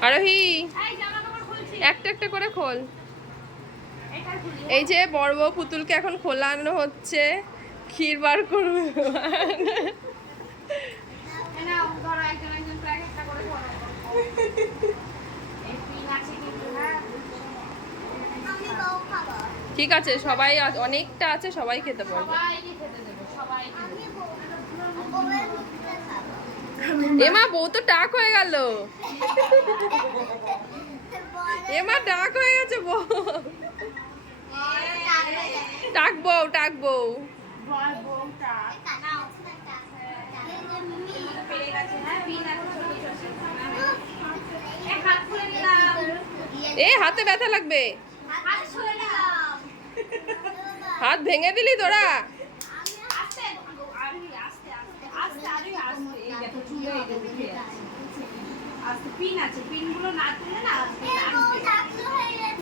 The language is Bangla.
আরোহী একটা একটা করে খোল। এই যে বড় বউ পুতুলকে এখন খোলানো হচ্ছে ক্ষীর বার করবে। খাব। ঠিক আছে সবাই আ- অনেকটা আছে সবাই খেতে পারবে। এমা বউ তো টাক হয়ে গেল। এমা টাক হয়ে গেছে বউ। টাক বউ টাক বউ। এ হাতে ব্যথা লাগবে। হাত ভেঙে দিলি তোরা? ঝুলে এগুলো আছে পিন আছে পিনগুলো না তুলে না আসতে